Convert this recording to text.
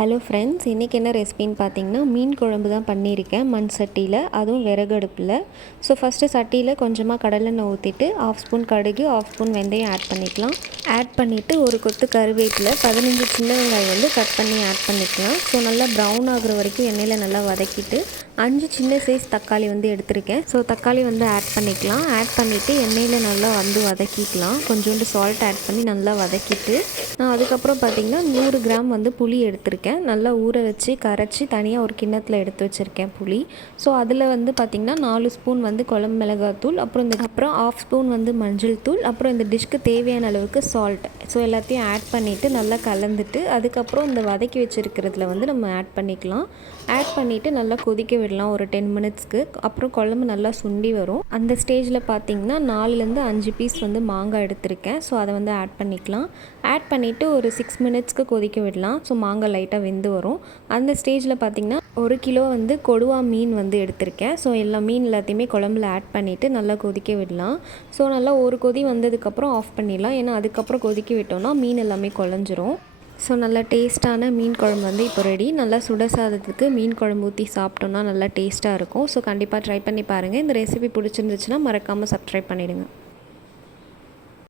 Hello friends, இன்றைக்கி என்ன ரெசிபின்னு பார்த்தீங்கன்னா மீன் குழம்பு தான் பண்ணியிருக்கேன் மண் சட்டியில், அதுவும் விறகு அடுப்பில். ஸோ ஃபஸ்ட்டு சட்டியில் கொஞ்சமாக கடலெண்ணெய் ஊற்றிட்டு 1/2 ஸ்பூன் கடுகு 1/2 ஸ்பூன் வெந்தயம் ஆட் பண்ணிக்கலாம். ஆட் பண்ணிவிட்டு ஒரு கொத்து கருவேப்பிலை 15 சின்ன வெங்காயம் வந்து கட் பண்ணி ஆட் பண்ணிக்கலாம். ஸோ நல்லா ப்ரௌன் ஆகுற வரைக்கும் எண்ணெயில் நல்லா வதக்கிட்டு 5 சின்ன சைஸ் தக்காளி வந்து எடுத்திருக்கேன். ஸோ தக்காளி வந்து ஆட் பண்ணிக்கலாம். ஆட் பண்ணிவிட்டு எண்ணெயில் நல்லா வந்து வதக்கிக்கலாம். கொஞ்சோண்டு சால்ட் ஆட் பண்ணி நல்லா வதக்கிட்டு நான் அதுக்கப்புறம் பார்த்திங்கன்னா 100 கிராம் வந்து புளி எடுத்திருக்கேன். நல்லா ஊற வச்சு கரைச்சி தனியாக ஒரு கிண்ணத்தில் எடுத்து வச்சுருக்கேன் புளி. ஸோ அதில் வந்து பார்த்திங்கன்னா 4 ஸ்பூன் வந்து குழம்பு மிளகாத்தூள், அப்புறம் 1/2 ஸ்பூன் வந்து மஞ்சள் தூள், அப்புறம் இந்த டிஷ்க்கு தேவையான அளவுக்கு சால்ட். ஸோ எல்லாத்தையும் ஆட் பண்ணிவிட்டு நல்லா கலந்துட்டு அதுக்கப்புறம் இந்த வதக்கி வச்சுருக்கிறதுல வந்து நம்ம ஆட் பண்ணிக்கலாம். ஆட் பண்ணிவிட்டு நல்லா கொதிக்க விடலாம் ஒரு 10 மினிட்ஸ்க்கு. அப்புறம் குழம்பு நல்லா சுண்டி வரும். அந்த ஸ்டேஜில் பார்த்திங்கன்னா 4லேருந்து 5 பீஸ் வந்து மாங்காய் எடுத்திருக்கேன். ஸோ அதை வந்து ஆட் பண்ணிக்கலாம். ஆட் பண்ணிவிட்டு ஒரு 6 மினிட்ஸ்க்கு கொதிக்க விடலாம். ஸோ மாங்காய் லைட்டாக வெந்து வரும். அந்த ஸ்டேஜில் பார்த்திங்கன்னா 1 கிலோ வந்து கொடுவா மீன் வந்து எடுத்திருக்கேன். ஸோ எல்லா மீன் எல்லாத்தையுமே குழம்புல ஆட் பண்ணிவிட்டு நல்லா கொதிக்க விடலாம். ஸோ நல்லா ஒரு கொதி வந்ததுக்கப்புறம் ஆஃப் பண்ணிடலாம். ஏன்னா அதுக்கப்புறம் கொதிக்க விட்டோம்னா மீன் எல்லாமே குழஞ்சிரும். ஸோ நல்லா டேஸ்ட்டான மீன் குழம்பு வந்து இப்போ ரெடி. நல்லா சுட சாதத்துக்கு மீன் குழம்பு ஊற்றி சாப்பிட்டோன்னா நல்லா டேஸ்ட்டாக இருக்கும். ஸோ கண்டிப்பாக ட்ரை பண்ணி பாருங்கள். இந்த ரெசிபி பிடிச்சிருந்துச்சுன்னா மறக்காமல் சப்ஸ்கிரைப் பண்ணிவிடுங்க.